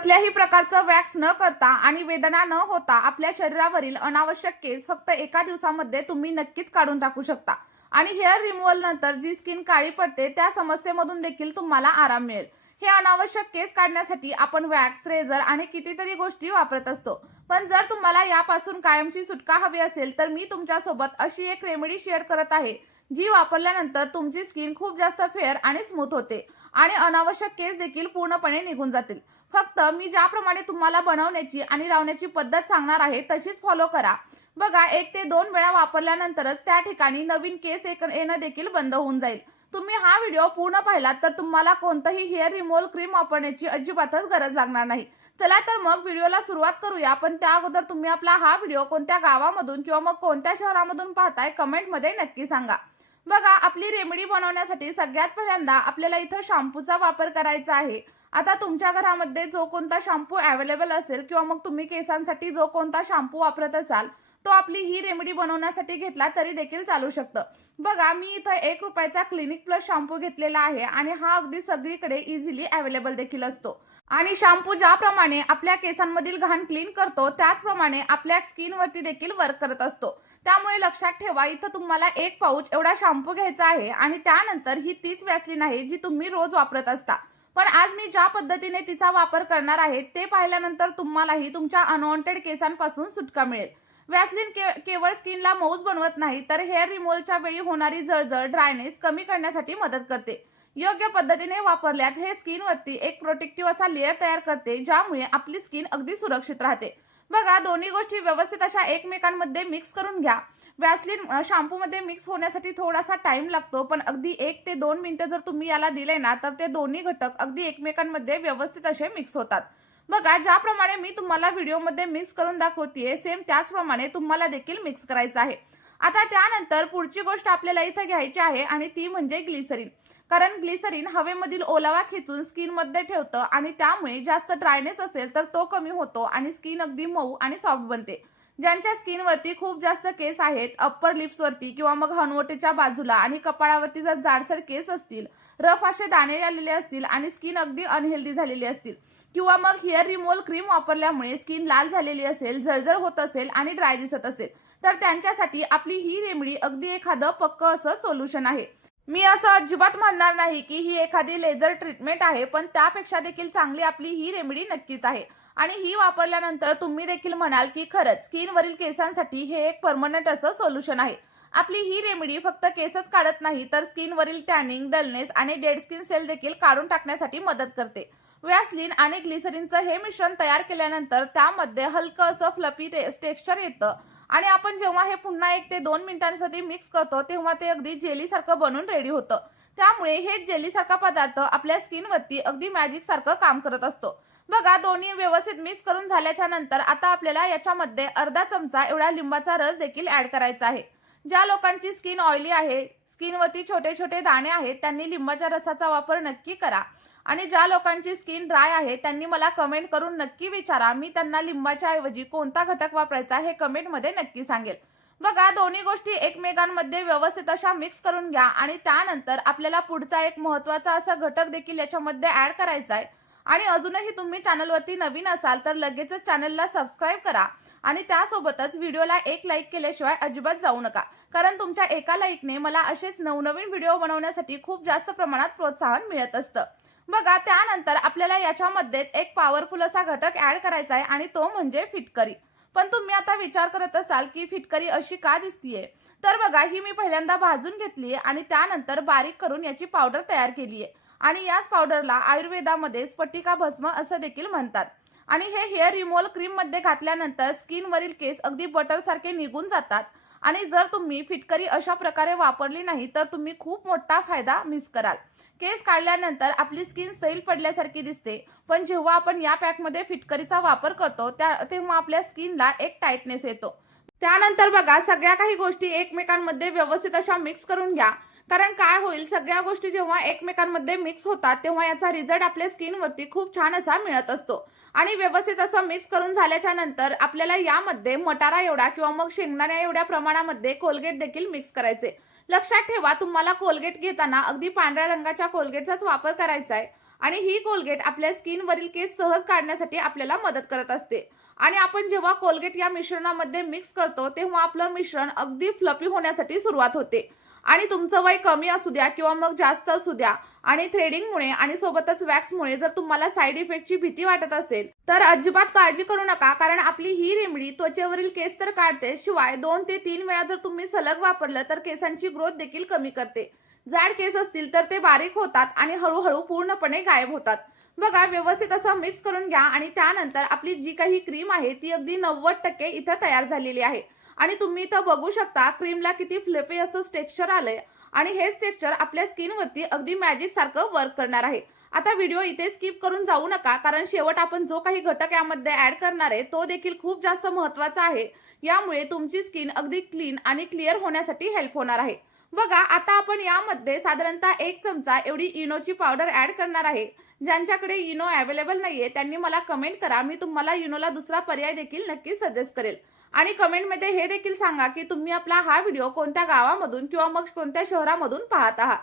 कसल्याही प्रकारचं वॅक्स न करता आणि वेदना न होता आपल्या शरीरावरील अनावश्यक केस फक्त एका दिवसामध्ये तुम्ही नक्कीच काढून टाकू शकता। आणि हेअर रिमूव्हल नंतर जी स्किन काळी पडते त्या समस्येमधून देखील तुम्हाला आराम मिळेल। हे अनावश्यक केस काढण्यासाठी आपण वॅक्स, रेझर आणि कितीतरी गोष्टी वापरत असतो, पण जर तुम्हाला यापासून कायमची सुटका हवी असेल तर मी तुमच्यासोबत अशी एक रेमेडी शेअर करत आहे जी वापरल्यानंतर तुमची स्किन खूप जास्त फेअर आणि स्मूथ होते आणि अनावश्यक केस देखील पूर्णपणे निघून जातील। फक्त मी ज्याप्रमाणे तुम्हाला बनवण्याची आणि लावण्याची पद्धत सांगणार आहे तशीच फॉलो करा। बघा, 1 ते 2 वेळा वापरल्यानंतरच त्या ठिकाणी नवीन केस येणं देखील बंद होऊन जाईल। तुम्ही हा व्हिडिओ पूर्ण पाहिलात तर तुम्हाला कोणतीही हेअर रिमूव्हल क्रीम वापरण्याची अजिबातच गरज लागणार नाही। चला तर मग व्हिडिओला सुरुवात करूया, पण त्या अगोदर तुम्ही आपला हा व्हिडिओ कोणत्या गावामधून किंवा मग कोणत्या शहरामधून पाहताय कमेंटमध्ये नक्की सांगा। बघा, आपली रेमेडी बनवण्यासाठी सगळ्यात पहिल्यांदा आपल्याला इथं शॅम्पूचा वापर करायचा आहे। आता तुमच्या घरामध्ये जो कोणता शॅम्पू अवेलेबल असेल किंवा मग तुम्ही केसांसाठी जो कोणता शॅम्पू वापरत असाल तो आपली ही रेमेडी बनवण्यासाठी घेतला तरी देखील चालू शकतं। बघा, मी इथं ₹1 क्लिनिक प्लस शॅम्पू घेतलेला आहे आणि हा अगदी सगळीकडे इझिली अवेलेबल देखील असतो। आणि शॅम्पू ज्याप्रमाणे आपल्या केसांमधील घाण क्लीन करतो त्याचप्रमाणे आपल्या स्किनवरती देखील वर्क करत असतो। त्यामुळे लक्षात ठेवा, इथं तुम्हाला 1 पाऊच एवढा शॅम्पू घ्यायचा आहे आणि त्यानंतर ही तीच वॅसलीन आहे जी तुम्ही रोज वापरत असता, पण आज मी ज्या पद्धतीने तिचा वापर करणार आहे ते पाहिल्यानंतर तुम्हालाही तुमच्या अनवॉन्टेड केसांपासून सुटका मिळेल। वॅसलीन केवळ स्किनला मऊज बनवत नाही तर हेअर रिमूव्हलच्या वेळी होणारी जळजळ, ड्रायनेस कमी करण्यासाठी मदत करते। योग्य पद्धतीने वापरल्यास हे स्किनवरती एक प्रोटेक्टिव्ह असा लेयर तयार करते ज्यामुळे आपली स्किन अगदी सुरक्षित राहते। बघा, दोन्ही गोष्टी व्यवस्थित अशा एकमेकांमध्ये मिक्स करून घ्या। वॅसलीन शॅम्पूमध्ये मिक्स होण्यासाठी थोडासा टाइम लागतो, पण अगदी 1 ते 2 मिनिटं जर तुम्ही याला दिले ना तर ते दोन्ही घटक अगदी एकमेकांमध्ये व्यवस्थित असे मिक्स होतात। बघा, ज्याप्रमाणे मी तुम्हाला व्हिडिओमध्ये मिक्स करून दाखवतेय सेम त्याचप्रमाणे तुम्हाला देखील मिक्स करायचं आहे। आता त्यानंतर पुढची गोष्ट आपल्याला इथं घ्यायची आहे आणि ती म्हणजे ग्लिसरीन। कारण ग्लिसरीन हवेमधील ओलावा खेचून स्किनमध्ये ठेवतं आणि त्यामुळे जास्त ड्रायनेस असेल तर तो कमी होतो आणि स्किन अगदी मऊ आणि सॉफ्ट बनते। ज्यांच्या स्किनवरती खूप जास्त केस आहेत, अप्पर लिप्सवरती किंवा मग हनुवटीच्या बाजूला आणि कपाळावरती जर जाडसर केस असतील, रफ असे दाणे आलेले असतील आणि स्किन अगदी अनहेल्दी झालेली असतील किंवा मग हेअर रिमूव्हल क्रीम वापरल्यामुळे स्किन लाल झालेली असेल, जळजळ होत असेल आणि ड्राय दिसत असेल तर त्यांच्यासाठी आपली ही रेमेडी अगदी एखादं पक्कं असं सोल्युशन आहे। मी असं अजिबात म्हणणार नाही की ही एखादी लेझर ट्रीटमेंट आहे, पण त्यापेक्षा देखील चांगली आपली ही रेमेडी नक्कीच आहे। आणि ही वापरल्यानंतर तुम्ही देखील म्हणाल की खरंच स्किनवरील केसांसाठी हे एक परमनंट असं सोल्युशन आहे। आपली ही रेमेडी फक्त केसच काढत नाही तर स्किनवरील टॅनिंग, डलनेस आणि डेड स्किन सेल देखील काढून टाकण्यासाठी मदत करते। वॅसलीन आणि ग्लिसरीनचं हे मिश्रण तयार केल्यानंतर त्यामध्ये हलकं असं फ्लफी टेक्स्चर येतं आणि आपण जेव्हा हे पुन्हा 1 ते 2 मिनिटांसाठी मिक्स करतो तेव्हा ते अगदी जेलीसारखं बनून रेडी होतं। त्यामुळे हे जेलीसारखा पदार्थ आपल्या स्किनवरती अगदी मॅजिक सारखं काम करत असतो। बघा, दोन्ही व्यवस्थित मिक्स करून झाल्याच्या नंतर आता आपल्याला याच्यामध्ये अर्धा चमचा एवढा लिंबाचा रस देखील ऍड करायचा आहे। ज्या लोकांची स्किन ऑइली आहे, स्किनवरती छोटे छोटे दाणे आहेत, त्यांनी लिंबाच्या रसाचा वापर नक्की करा। आणि ज्या लोकांची स्किन ड्राय आहे त्यांनी मला कमेंट करून नक्की विचारा, मी त्यांना लिंबाच्या ऐवजी कोणता घटक वापरायचा हे कमेंटमध्ये नक्की सांगेल। बघा, दोन्ही गोष्टी एकमेकांमध्ये व्यवस्थित अशा मिक्स करून घ्या आणि त्यानंतर आपल्याला पुढचा एक महत्त्वाचा असा घटक देखील याच्यामध्ये ऍड करायचा आहे। आणि अजूनही तुम्ही चॅनलवरती नवीन असाल तर लगेचच चॅनलला सबस्क्राईब करा आणि त्यासोबतच व्हिडिओला एक लाईक केल्याशिवाय अजिबात जाऊ नका, कारण तुमच्या एका लाईकने मला असेच नवनवीन व्हिडिओ बनवण्यासाठी खूप जास्त प्रमाणात प्रोत्साहन मिळत असतं। बघा, त्यानंतर आपल्याला याच्यामध्येच एक पॉवरफुल असा घटक ऍड करायचा आहे आणि तो म्हणजे फिटकरी। पण तुम्ही आता विचार करत असाल की फिटकरी अशी का दिसतीये, तर बघा, ही मी पहिल्यांदा भाजून घेतलीये आणि त्यानंतर बारीक करून याची पावडर तयार केलीये आणि याच पावडरला आयुर्वेदामध्ये स्फटिका भस्म असं देखील म्हणतात। आणि हे हेअर रिमूव्हल क्रीम मध्ये घातल्यानंतर स्किनवरील केस अगदी बटर सारखे निघून जातात आणि जर तुम्ही फिटकरी अशा प्रकारे वापरली नाही तर तुम्ही खूप मोठा फायदा मिस कराल। केस काढल्यानंतर आपली स्किन सैल पडल्यासारखी दिसते, पण जेव्हा आपण या पॅकमध्ये फिटकरीचा वापर करतो तेव्हा आपल्या स्किनला एक टाइटनेस येतो। त्यानंतर बघा, सगळ्या काही गोष्टी एकमेकांमध्ये व्यवस्थित अशा मिक्स करून घ्या, कारण काय होईल, सगळ्या गोष्टी जेव्हा एकमेकांमध्ये मिक्स होतात तेव्हा याचा रिझल्ट आपल्या स्किनवरती खूप छान असा मिळत असतो। आणि व्यवस्थित असं मिक्स करून झाल्याच्या नंतर आपल्याला यामध्ये मटारा एवढा किंवा मग शेंगदाण्या एवढ्या प्रमाणामध्ये कोलगेट देखील मिक्स करायचे। लक्षात ठेवा, तुम्हाला कोलगेट घेताना अगदी पांढऱ्या रंगाच्या कोलगेटचाच वापर करायचा आहे आणि ही कोलगेट आपल्या स्किनवरील केस सहज काढण्यासाठी आपल्याला मदत करत असते. आणि आपण जेव्हा कोलगेट या मिश्रणामध्ये मिक्स करतो तेव्हा आपलं मिश्रण अगदी फ्लफी होण्यासाठी सुरुवात होते. आणि तुमचं वय कमी असू द्या किंवा मग जास्त असू द्या, आणि थ्रेडिंगमुळे आणि सोबतच वॅक्समुळे जर तुम्हाला साईड इफेक्टची भीती वाटत असेल तर अजिबात काळजी करू नका, कारण आपली ही रेमेडी त्वचेवरील केस तर काढते, शिवाय 2 ते 3 वेळा जर तुम्ही सलग वापरलं तर केसांची ग्रोथ देखील कमी करते. जाड केस असतील तर ते बारीक होतात आणि हळूहळू पूर्णपणे गायब होतात. बघा, व्यवस्थित असं मिक्स करून घ्या आणि त्यानंतर आपली जी काही क्रीम आहे ती अगदी 90% इथं तयार झालेली आहे. आणि तुम्ही इथं बघू शकता क्रीमला किती फ्लफी असं टेक्स्चर आलंय, आणि हे टेक्स्चर आपल्या स्किनवरती अगदी मॅजिक सारखं वर्क करणार आहे. आता व्हिडिओ इथे स्किप करून जाऊ नका, कारण शेवट आपण जो काही घटक यामध्ये ऍड करणार आहे तो देखील खूप जास्त महत्त्वाचा आहे. यामुळे तुमची स्किन अगदी क्लीन आणि क्लिअर होण्यासाठी हेल्प होणार आहे. बघा, आता आपण यामध्ये साधारणतः 1 चमचा एवढी इनोची पावडर ऍड करणार आहे. ज्यांच्याकडे इनो अवेलेबल नाहीये त्यांनी मला कमेंट करा, मी तुम्हाला इनोला दुसरा पर्याय देखील नक्की सजेस्ट करेल. आणि कमेंटमध्ये हे देखील सांगा की तुम्ही आपला हा व्हिडिओ कोणत्या गावामधून किंवा मग कोणत्या शहरामधून पाहत आहात.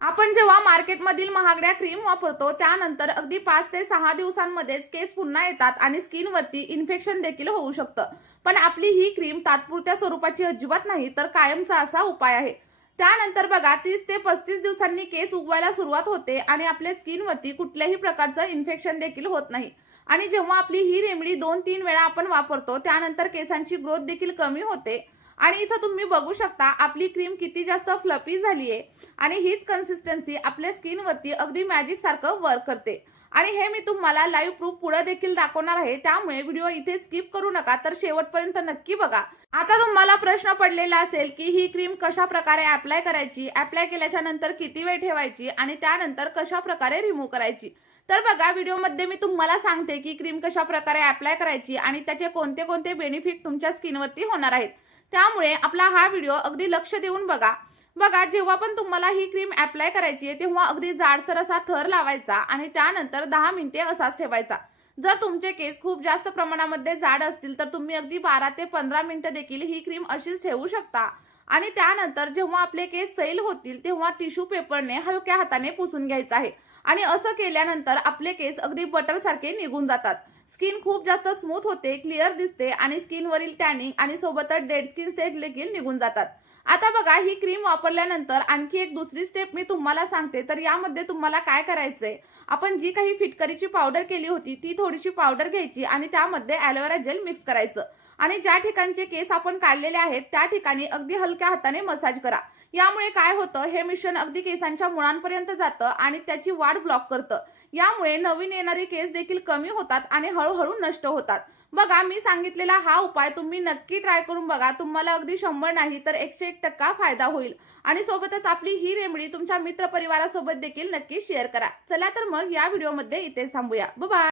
आपण जेव्हा मार्केटमधील महागड्या क्रीम वापरतो त्यानंतर अगदी 5 ते 6 दिवसांमध्येच केस पुन्हा येतात आणि स्किनवरती इन्फेक्शन देखील होऊ शकतं. पण आपली ही क्रीम तात्पुरत्या स्वरूपाची अजिबात नाही तर कायमचा असा उपाय आहे. त्यानंतर बघा, 30 ते 35 दिवसांनी केस उगवायला सुरुवात होते आणि आपल्या स्किनवरती कुठल्याही प्रकारचं इन्फेक्शन देखील होत नाही. आणि जेव्हा आपली ही रेमेडी 2-3 वेळा आपण वापरतो त्यानंतर केसांची ग्रोथ देखील कमी होते. आणि इथं तुम्ही बघू शकता आपली क्रीम किती जास्त फ्लफी झाली आहे, आणि हीच कन्सिस्टन्सी आपल्या स्किनवरती अगदी मॅजिक सारखं वर्क करते. आणि हे मी तुम्हाला लाईव्ह प्रूफ पुढे देखील दाखवणार आहे, त्यामुळे व्हिडिओ इथे स्किप करू नका, तर शेवटपर्यंत नक्की बघा. आता तुम्हाला प्रश्न पडलेला असेल की ही क्रीम कशा प्रकारे अप्लाय करायची, अप्लाय केल्याच्या नंतर किती वेळ ठेवायची आणि त्यानंतर कशा प्रकारे रिमूव्ह करायची. तर बघा, व्हिडिओमध्ये मी तुम्हाला सांगते की क्रीम कशा प्रकारे अप्लाय करायची आणि त्याचे कोणते कोणते बेनिफिट तुमच्या स्किनवरती होणार आहेत. त्यामुळे आपला हा व्हिडिओ अगदी लक्ष देऊन बघा. बघा, जेव्हा पण तुम्हाला ही क्रीम अप्लाय करायची आहे तेव्हा अगदी जाडसर असा थर लावायचा आणि त्यानंतर 10 मिनिटे असाच ठेवायचा. जर तुमचे केस खूप जास्त प्रमाणामध्ये जाड असतील तर तुम्ही अगदी 12 ते 15 मिनिटं देखील ही क्रीम अशीच ठेवू शकता. आणि त्यानंतर जेव्हा आपले केस सैल होतील तेव्हा टिश्यू पेपरने हलक्या हाताने पुसून घ्यायचं आहे. आणि असं केल्यानंतर आपले केस अगदी बटर सारखे निघून जातात. स्किन खूप जास्त स्मूथ होते, क्लिअर दिसते आणि स्किनवरील टॅनिंग आणि सोबतच डेड स्किन सेल देखील निघून जातात. आता बघा, ही क्रीम वापरल्यानंतर आणखी एक दुसरी स्टेप मी तुम्हाला सांगते. तर यामध्ये तुम्हाला काय करायचंय, आपण जी काही फिटकरीची पावडर केली होती ती थोडीशी पावडर घ्यायची आणि त्यामध्ये ॲलोवेरा जेल मिक्स करायचं. आणि ज्या ठिकाणचे केस आपण काढलेले आहेत त्या ठिकाणी अगदी हलक्या हाताने मसाज करा. यामुळे काय होतं, हे मिश्रण अगदी केसांच्या मुळांपर्यंत जातं आणि त्याची वाढ ब्लॉक करतं. यामुळे नवीन येणारे केस देखील कमी होतात आणि हळूहळू नष्ट होतात. बघा, मी सांगितलेला हा उपाय तुम्ही नक्की ट्राय करून बघा. तुम्हाला अगदी 100 नाही तर 101% फायदा होईल. आणि सोबतच आपली ही रेमेडी तुमच्या मित्रपरिवारासोबत देखील नक्की शेअर करा. चला तर मग या व्हिडिओमध्ये इथेच थांबूया. Bye bye.